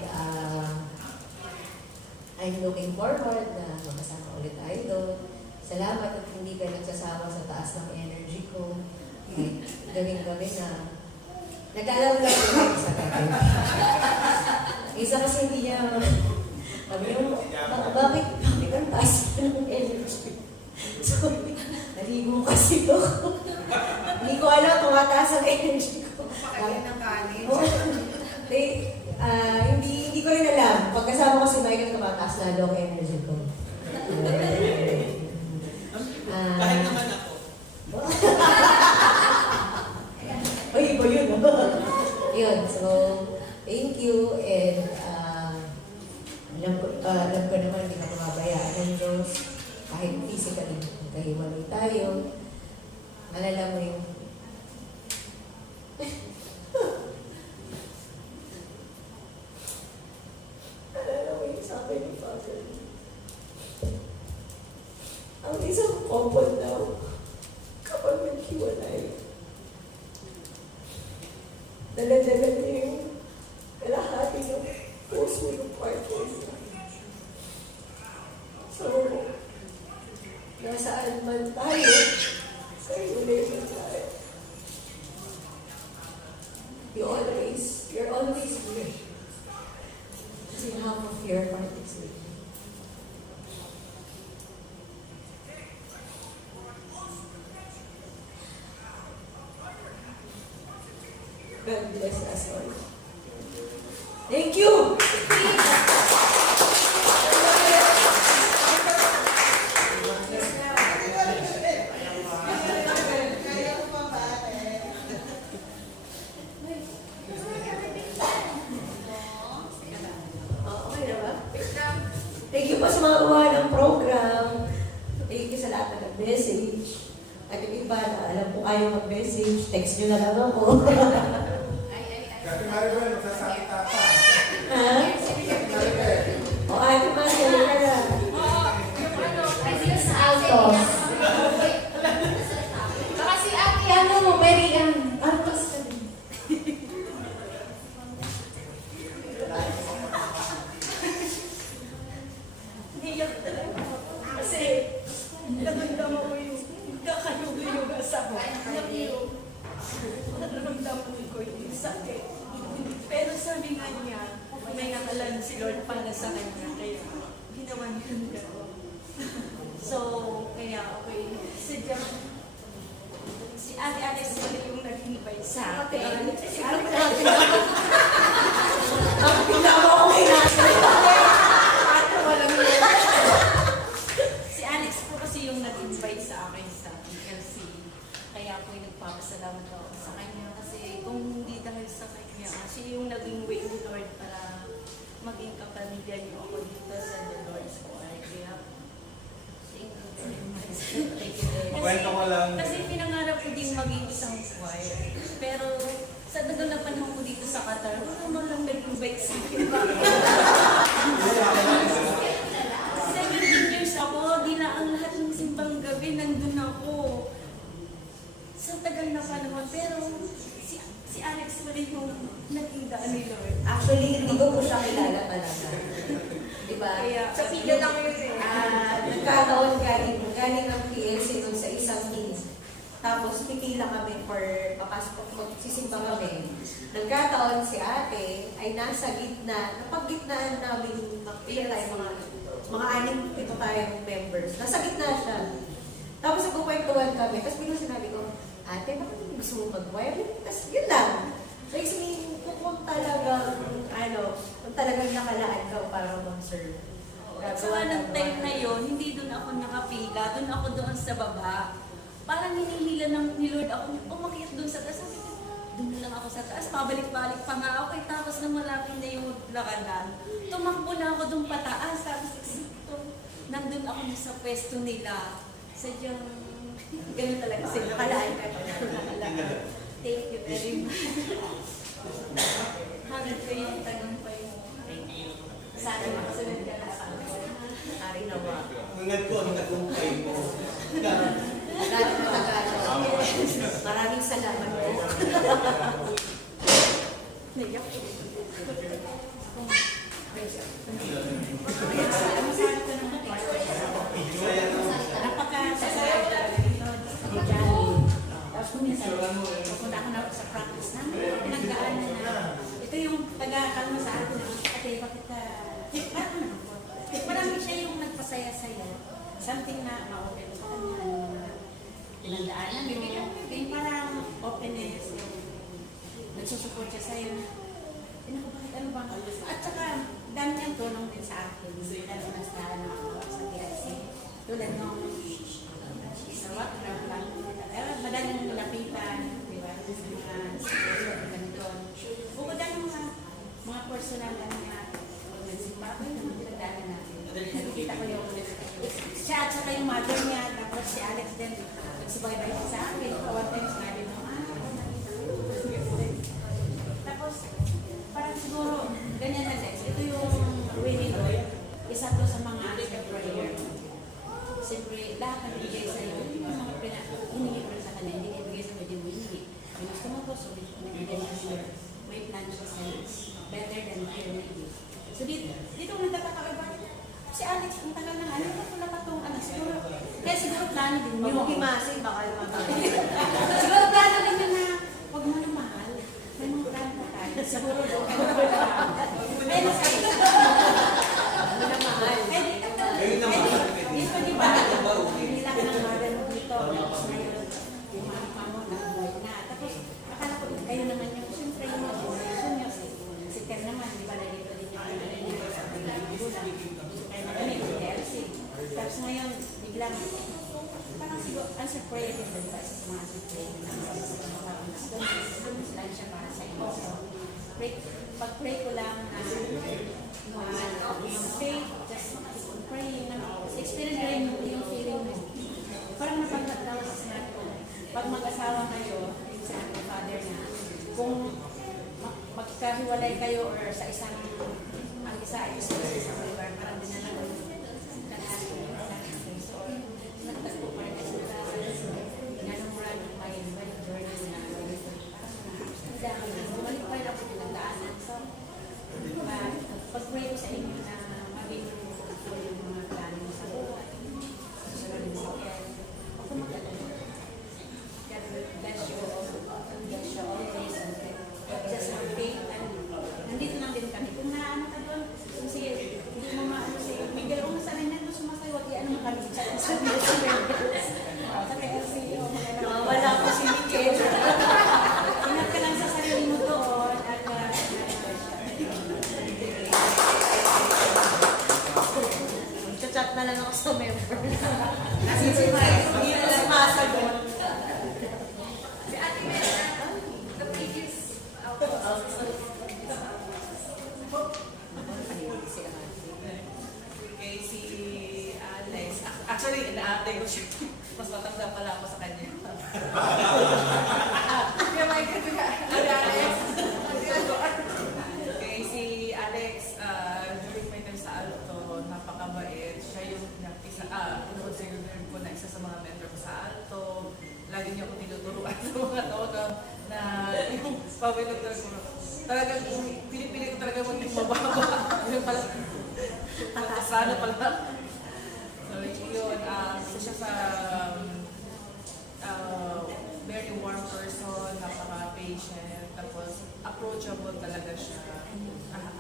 I'm looking forward na makasama ulit tayo doon. Salamat at hindi ka nagsasawa sa taas ng energy ko. Gawin-gabi na nag-aalala lang ko sa kanya. Isa kasi hindi niya, sabi mo, bakit ang taas ng energy? So, naligo kasi to. Hindi ko alam kung mataas ang energy ko. Pakagyan ng kanin. Hindi ko rin alam. Pagkasama ko si Michael, tumataas lalo ang energy ko. Kahit naman ako. Ay, iba yun. Yun, so, thank you. And alam ko naman, hindi ka mababayaan ng Diyos. Kahit physically, kahiwalay tayo. Malala mo yung alala mo yung sabi ni Father. Ang isang couple daw, kapag naghiwalay, dala-dala niya yung kalahati ng puso ng partner. So, nasaan man tayo, sa relation tayo, you're always here. Kasi half of your heart is with you. God bless us all. Thank you! Okay na ba? Thank you po sa mga gawa ng program. Thank you sa lahat na nag-message. At yung iba na alam po kayo mag-message, text nyo na lang ako. Kasi Maribel, magsasakita ka. Ha? O, Ate Maribel, ka na. Altos. Saka si ate, very altos ka din. Niyak talaga. Kasi, naramdaman ko yung kakayuga-yuga sa akin. Naramdaman ko yung sakit. Pero sabi nga niya, may nakalan si Lord para sa kanya. Kaya, ginawa niya yung gano'n. So, kaya okay. Si Ate Alex yung nag-invite sa akin. Si Ate Alex. Ang pinawa ko kay natin. Si Alex po kasi yung nag-invite sa akin sa PLC. Kaya po yung nagpapasalamat ako sa kanya. Kasi kung hindi dahil sa kanya, siya yung naging way ni Lord para maging kapamilya niyo ako dito sa The Lord's Choir. Kaya, thank you very much. Kwento ko lang. Kasi pinangarap ko din maging isang choir. Pero sa tagal na panahon ko dito sa Qatar, wala mo lang nag-invite sa akin. 17 years ako, di na ang lahat ng simbang gabi, nandun ako. Sa tagal na panahon, pero si Alex pa rin yung naging daan ni Lord. Actually, hindi ko po siya kilala talaga. Diba? Kaya, Sa video lang yun eh. Nagkataon galing ang PLC dun sa isang meeting. Tapos pipila kami for papasok, magsisimba kami. Nagkataon si ate ay nasa gitna, napag-gitnaan namin, ilan tayo mga 6-7 tayong members. Nasa gitna siya. Tapos nagkukwentuhan kami. Tapos biglang sinabi ko, ate, bakit hindi gusto mo mag-choir? Tapos yun lang. So, kung talagang nakalaan ka para mag-serve. at saka ng time na yun, hindi doon ako nakapila, doon sa baba. Parang hinihila ni Lord ako, umakyat doon sa taas. Sabi ko, doon na lang ako sa taas, pabalik-balik pa nga ako. Tapos nang malapit na yung lakadan, tumakbo na ako doon pataas. Tapos nandun ako sa pwesto nila. Sadyang, ganun talaga sila. Nakalaan ka pa. Thank you very much. Hangad ko yung tagumpay mo. Sana makasunod ka na sa akin. Ari nawa. Hangad ko ang tagumpay mo. Dati matagal. Maraming salamat po. Naiyak ko. Napaka-sasaya dito. Tapos minsan, pupunta ako na sa practice namin. Pinagdaanan na. Ito yung taga-kalma sa akin. Ate, bakit ka... Marami siya yung nagpasaya-saya. Something na ma-open sa kanya. Pinagdaanan mo. Yung parang openness. Nagsusupport siya sa'yo. Ano ba? At saka, dami niyang tulong din sa akin. Lalo na sa TLC. Tulad nung sa background lang. Madali nang nilapitan. Di ba? Mga ganito. Bukod na yung mga personal na nagsimbahan na pinagdaanan natin. Nakikita ko yung siya at saka yung mother niya. Tapos si Alex din. Nagsubaybay sa akin. One time sinabi mo, tapos, parang siguro, ganyan na Lex. Ito yung winning oil. Isa to sa mga answer prayer. Siyempre, lahat ng bigay sa'yo, yung mga hiningi ko sa kanya, hindi ibigay sa medyo hiningi. Yung gusto mo po, so nabigyan niya sure. May plan siya sa'yo. Better than fear maybe. So, dito nagtataka ko, bakit si Alex, ang tagal ng ano, wala pa itong anak. Siguro, kaya siguro plano din yun. Magbukimasin, baka naman. Siguro plano din yun na, huwag mo na mahal. May mga plano pa tayo. Siguro doon. Pero sa ito, Ano na mahal? dito di ba? Hindi lang ng mother mo dito. Tapos ngayon, yung mga pamo na buhay na. Tapos, akala ko, kayo naman yung, siyempre yung mga generation nyo. Si Ken naman, di ba na dito din yung sa pagkakulang. Kaya na kami, TLC. Tapos ngayon, biglang, parang siguro, answer prayer din ba? Isa sa mga answer prayer na doon sila siya para sa inyo. So, pag-pray ko lang na faith, just praying na experience rin yung feeling mo. Parang napagkatawa sa sinabi ko. Pag mag-asawa kayo, yung sa aking father na, kung magkahiwalay kayo or sa isang, ang isa ay sa isang lugar, parang dinala ko yung kanahan ko yung kanahan. So, nagtagpo pa rin kasi ganong marami tayo, balik journey na bumalik pa rin ako pinagdaanan. So, pag-pray ko sa inyo na maging yung mga plano mo sa buhay. Susunod mo sa kaya. Huwag ko mag-alala. God bless you always. Just have faith. Nandito lang din kami. Kung naano ka doon, kung sige, hindi mo maano sige, Miguel, kung nasanay na doon sumasayo, at ano mo kami sa LCO. Wala ko si Miguel. Ingat ka lang sa sarili mo doon at Chat na lang ako sa member. Kasi si Mike, hindi na lang masagot. Si Ate Mera, the previous Okay, si Alex. Actually, ina-update ko siya. Mas matanda pala ako sa kanya. Kaya may kaya, Alex. Okay, si Alex, during my time sa Alto, napakabait. Siya yung consider ko na isa sa mga mentor ko sa Alto. Lagi niya ako tinuturuan sa mga taon na yung pawilog ko. Talagang pinipili ko talaga maging mababa. Yung pala, sana pala. So yun, isa siya sa very warm person, napaka-patient, tapos approachable talaga siya.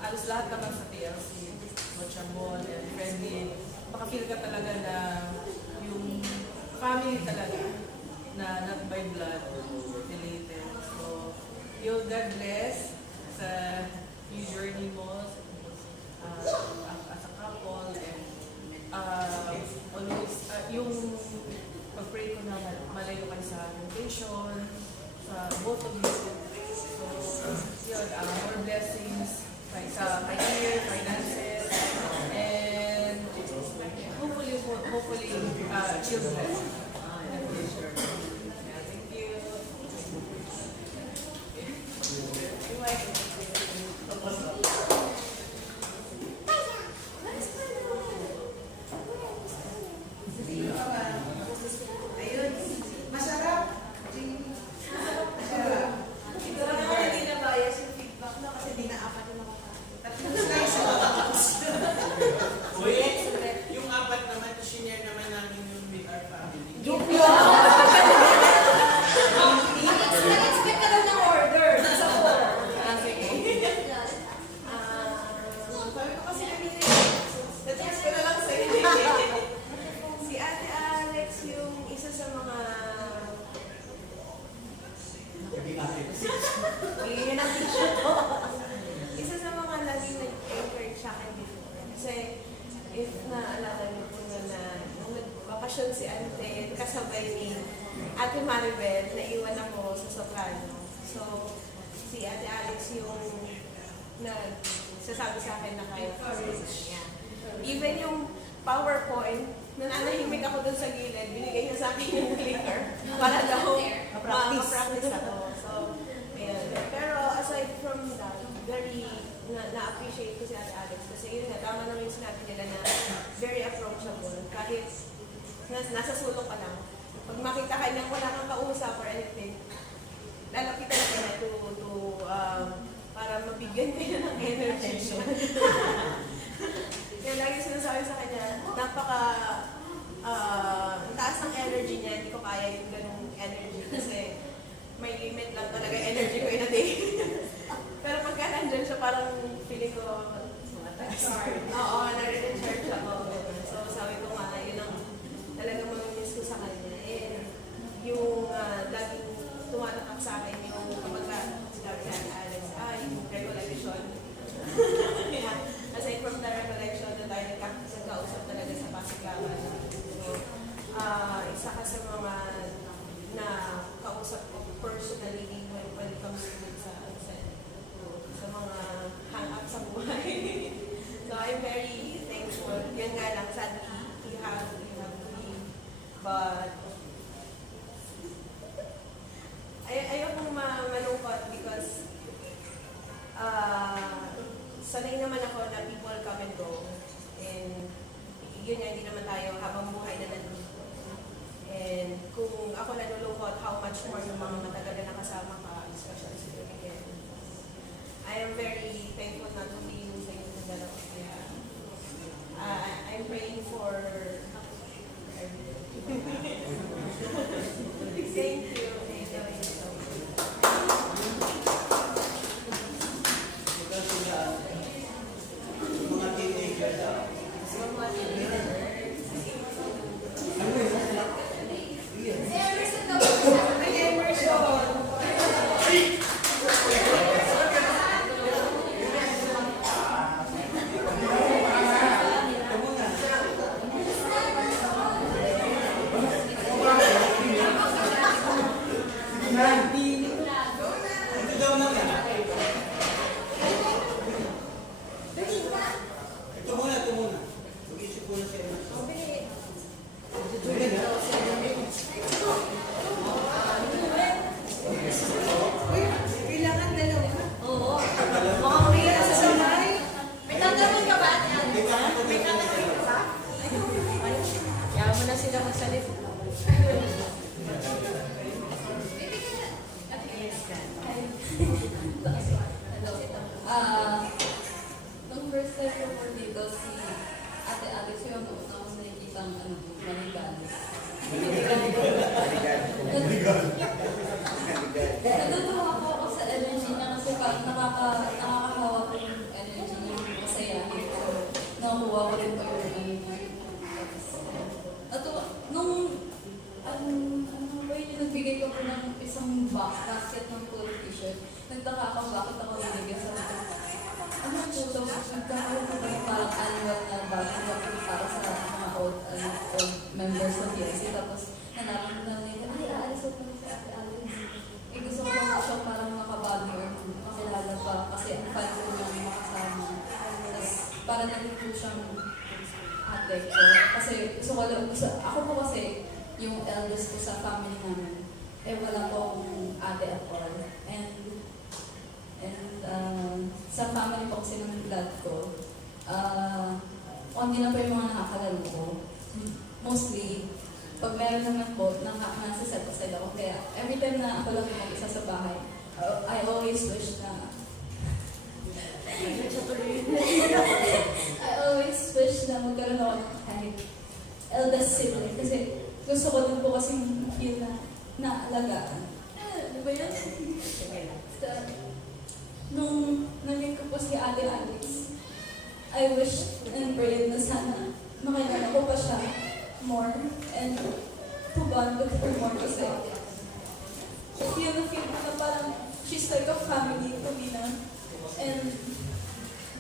Alos lahat naman sa TLC, approachable and friendly. Makafeel ka talaga na yung family talaga, na not by blood related. So, yun, God bless sa yung journey mo as a couple and always yung pag-pray ko na malayo kayo sa temptation sa both of you. So, yun, more blessings sa career, finances, and hopefully children. Thank you. Ayun, masarap. kasi kanina na-text ko na lang sa'yo. Si Ate Alex yung isa sa mga Huli na ng t-shirt ko. isa sa mga laging nag-encourage sa akin before. Kasi if naalala niyo po na nung nagbakasyon si Ante, kasabay ni Ate Maribel, naiwan ako sa Soprano. So, si Ate Alex yung nagsasabi sa akin na kaya courage. Even yung PowerPoint, nananahimik ako dun sa gilid, binigay niya sa akin yung clicker para daw ma-practice ako. So, ayan. Pero aside from that, very na-appreciate ko si Ate Alex kasi yun nga, tama naman yung sinabi nila na very approachable. Kahit nasa sulok ka lang, pag makita ka niya wala kang kausap or anything, lalapitan ka na para mabigyan kayo ng energy. Kaya lagi sinasabi sa kanya, ang taas ng energy niya, hindi ko kaya yung ganung energy kasi may limit lang talaga energy ko in a day. Pero pagka nandyan siya, parang feeling ko, oo, nare-recharge ako. So sabi ko nga, yun ang talagang mamimiss ko sa kanya. Yung laging tumatakak sa akin yung kapag sinabi sa Alex, yung recollection. Aside from the recollection na tayo nagkakausap talaga sa Pasiklawan. So, isa ka sa mga na kausap ko personally when it comes to sa mga hang-up sa buhay. So I'm very thankful. Yun nga lang, sadly, you have to leave. But ayokong malungkot because sanay naman ako na people come and go. And yun nga, hindi naman tayo habang buhay na nandito. And kung ako nalulungkot, how much more yung mga matagal na nakasama ka, especially si Miguel. I am very thankful na to be you sa inyong dalawa. Kaya I'm praying for Thank you. Mga teenager daw. Ito daw na yan. Ito muna. Mag-isip muna siya. kailangan dalawa. Oo. Mukhang may sa samay. May tatanong ka ba? May tatanong ka ba? Kaya mo na sila magsalita. Nung first time ko po dito, si Ate Alex yung una ko nakikita ang manigal. Natutuwa ako sa energy niya kasi parang nakakahawa ko yung energy niya, yung masayahin ko. Nakuha ko rin po yung ano niya. Nung nagbigay ko po ng isang basket ng puro t-shirt, nagtaka ako bakit ako nilagyan sa ito. Ano po ito? Nagkakaroon ko ba parang annual na bagong para sa mga old members ng PSC. Tapos nalaman ko na nila, ay, aalis ako na si Ate Alex. Gusto ko lang siya parang makabago or makilala pa kasi ang fan ko yung makasama. Tapos parang naging po siyang ate ko. Kasi gusto ko lang, ako po kasi yung eldest ko sa family namin. Wala po akong ate at all. And sa family po kasi ng blood ko, hindi na po yung mga nakakalaro ko. Mostly, pag meron naman po, nasa set-aside ako. Kaya every time na ako lang yung mag-isa sa bahay, I always wish na magkaroon ako kahit eldest sibling. Kasi gusto ko din po kasi feel na naalagaan. Ano ba yun? Nung naging ko po si Ate Alex, I I wish and pray na sana makilala ko pa siya more and to bond with her more kasi feel ko na parang she's like a family to me na. And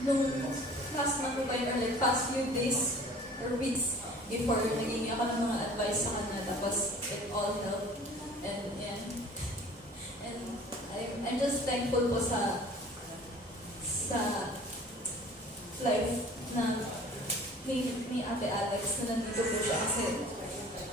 nung last month ko ba or like past few days or weeks before, naging ako ng mga advice sa kanya, tapos it all helped. And yeah. And I'm just thankful po sa life na ni Ate Alex na nandito po siya kasi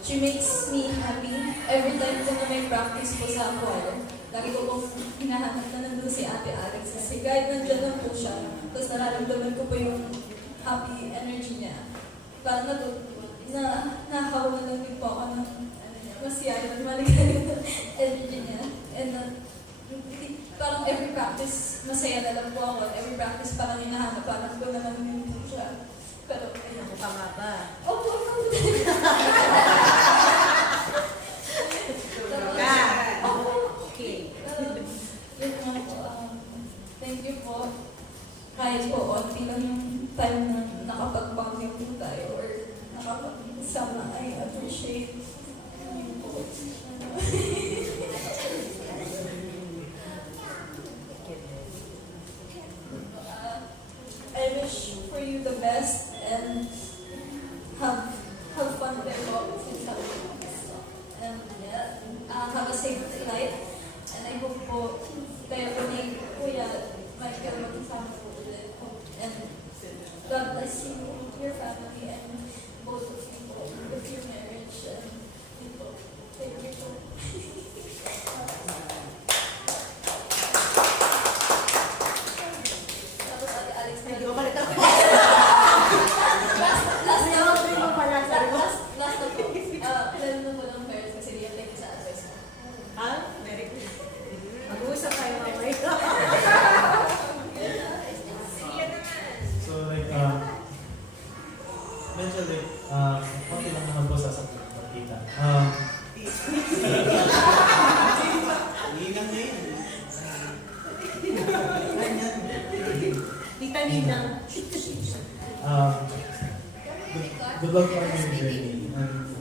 she makes me happy every time po na may practice po sa choir. Lagi ko pong hinahanap na nandun si Ate Alex kasi kahit nandyan lang po siya, tapos nararamdaman ko po yung happy energy niya. Parang nahahawa na lang din po ako ng masiyaya, maligaya energy niya. And parang every practice, masaya na lang po ako. Every practice parang hinahanap, parang ko naman din po siya. Pero, ayun. Ako pa nga ba? Opo, Okay. Yun nga po, thank you po. Kahit po, onti lang yung time na nakapag-bonding po tayo or nakapag-sama, I appreciate yun po. I wish for you the best and have fun there po. And yeah, have a safe flight. And I hope po kayo po ni Kuya Michael magkasama po ulit. And God bless you, your family, and both of you po with your marriage. And yun po. Thank you po. Tapos Ate Alex na Hindi ko balik ako. last na po. Lalo na po ng parents kasi thank you sa advice mo. Ha? Very good. Mag-uusap tayo mamaya. So like, medyo like, konti lang naman po sasabihin ng pagkita. Ninang na yun. Tita Ninang. Good luck on your journey. And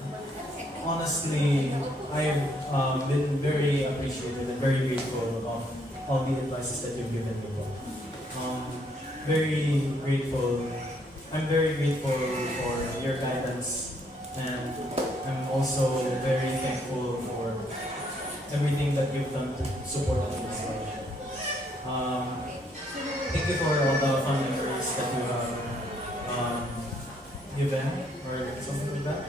honestly, I've been very appreciative and very grateful of all the advices that you've given me. Very grateful. I'm very grateful for your guidance, and I'm also very thankful for everything that you've done to support us in this life. Thank you for all the fun memories that you have given or something like that.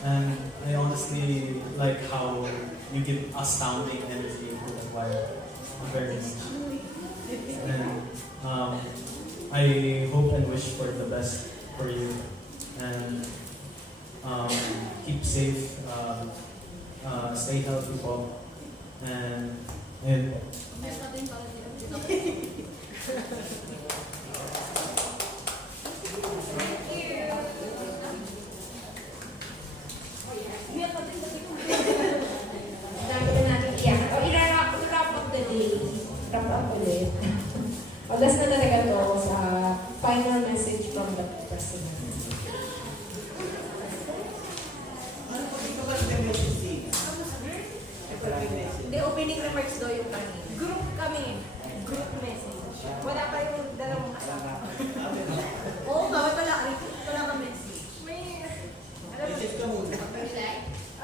And I honestly like how you give astounding energy to the choir. Very much. And I hope and wish for the best for you. And keep safe. Stay healthy po. And Meron natin para dito. Dami na natin iyak. O, i-wrap up the day. Wrap up ulit. O, last na talaga to sa final message from the president. Ano po dito ba yung message? Hindi, opening remarks daw yung kanina. Group kami. Group message. Wala pa yung dalawang kasama. Oo nga, wala ka message. May, Message ka muna.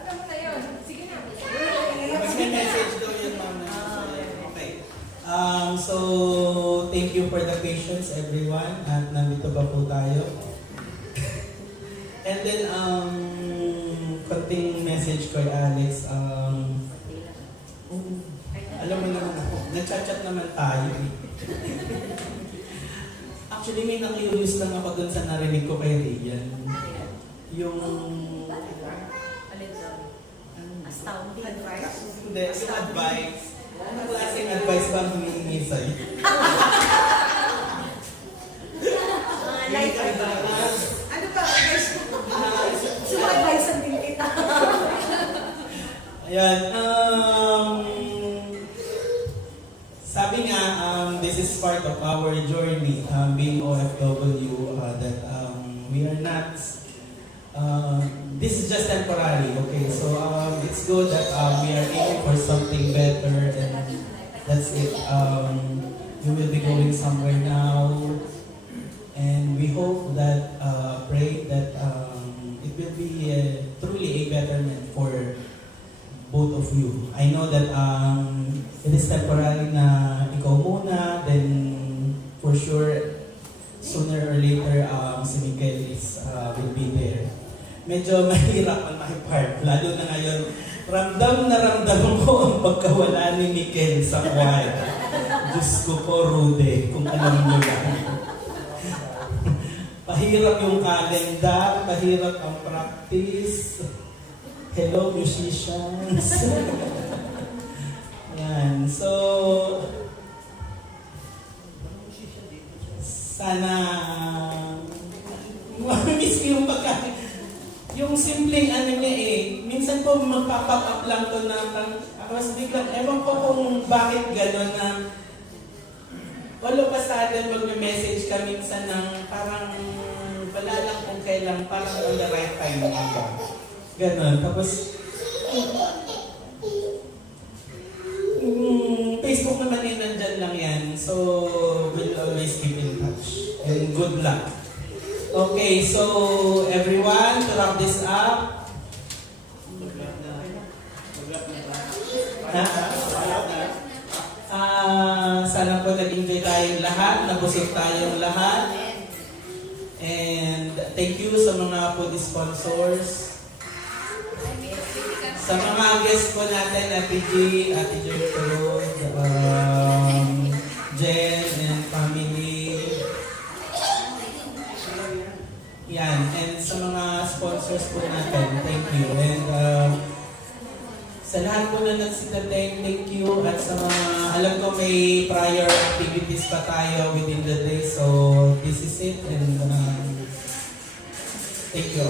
alam mo na yun. Sige na. Mag-message daw yun, ma'am. Okay. So, thank you for the patience, everyone. At nandito pa po tayo. And then, konting message kay Alex. Alam mo naman ako, nag-chat naman tayo. Actually, may na-curious lang ako dun sa narinig ko kay Rian. Yung... Astounding advice. Hindi, yung advice. Anong klaseng advice ba ang humihingi sa'yo? Mga life advice. Ano ba advice mo? Suma-advice ang din kita. Ayan, sabi nga, this is part of our journey, being OFW. that we are not, this is just temporary, okay? So it's good that we are aiming for something better, and that's it. We will be going somewhere now, and we hope that, pray that it will be truly a betterment for both of you. I know that it is temporary na ikaw muna, then for sure, sooner or later, si Miguel will be there. Medyo mahirap ang my part, lalo na ngayon. Ramdam na ramdam ko ang pagkawala ni Miguel sa choir. Diyos ko po, Rude, kung alam nyo lang. Pahirap yung calendar, pahirap ang practice. Hello, musicians. Yan, so sana miss ko yung yung simpleng ano niya minsan po magpa-pop up lang to na tapos biglang, ewan ko kung bakit gano'n na all of a sudden magme-message ka minsan ng parang wala lang kung kailan, parang on the right time lang. Gano'n. Tapos Facebook naman yun, nandyan lang yan. So, we'll always keep in touch. And good luck. Okay, so everyone, to wrap this up. Sana po nag-enjoy tayong lahat, nabusog tayong lahat. And thank you sa mga food sponsors. Sa mga guests po natin, Ate G, Ate Gertrude, Jen and family. Yan, and sa mga sponsors po natin, thank you. And sa lahat po na nagsitateng, thank you. At sa mga, alam ko may prior activities pa tayo within the day. So, this is it. And thank you.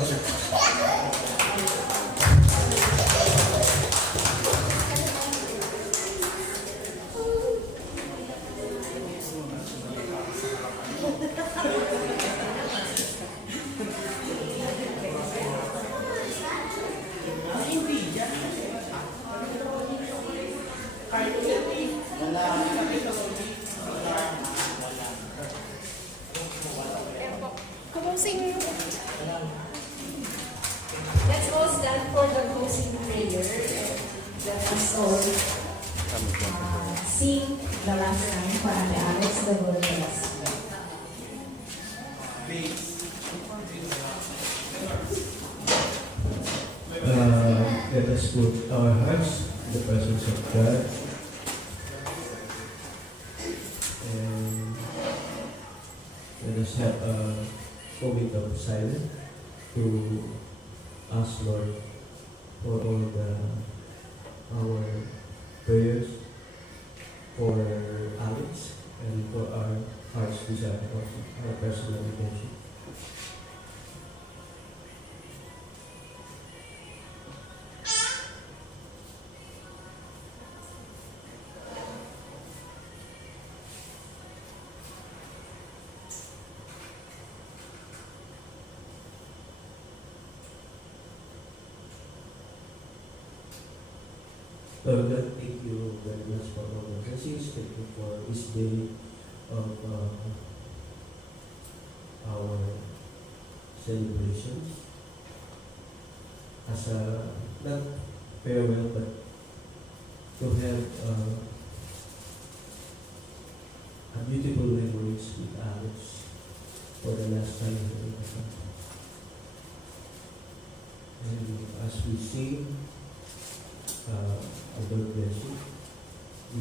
Let's all stand for the closing prayer. Let us all sing the last line para kay Alex the Glorious. Let us put our hearts in the presence of God. And let us have a moment of silence to ask Lord for all our prayers, for Alex, and for our heart's desire, for our personal intention. Lord God, thank you very much for all the blessings. Thank you for this day of our celebrations. As a, not farewell, but to have a beautiful memories with Alex for the last time in the country. And as we sing, God bless you.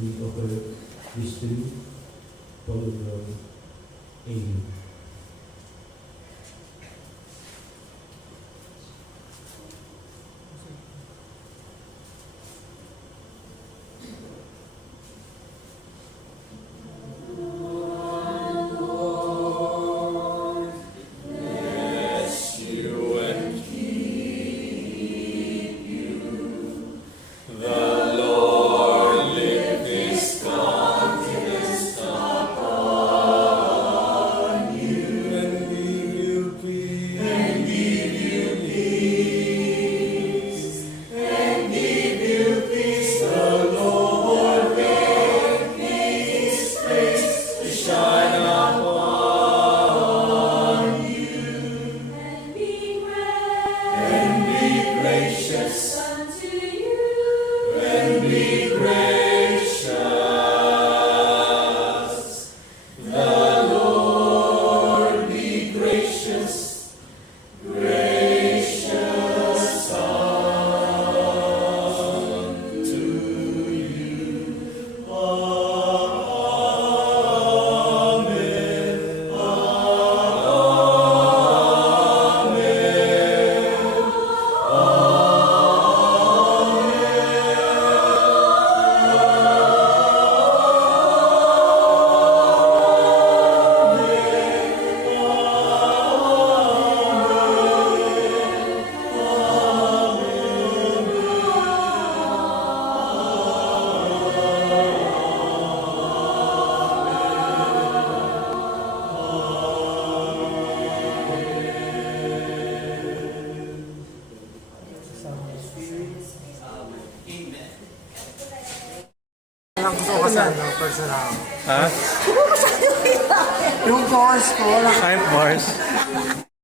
We offer this to you for the glory. Amen. His countenance upon you. na. Personal. Ha? Yung course ko, 5 bars.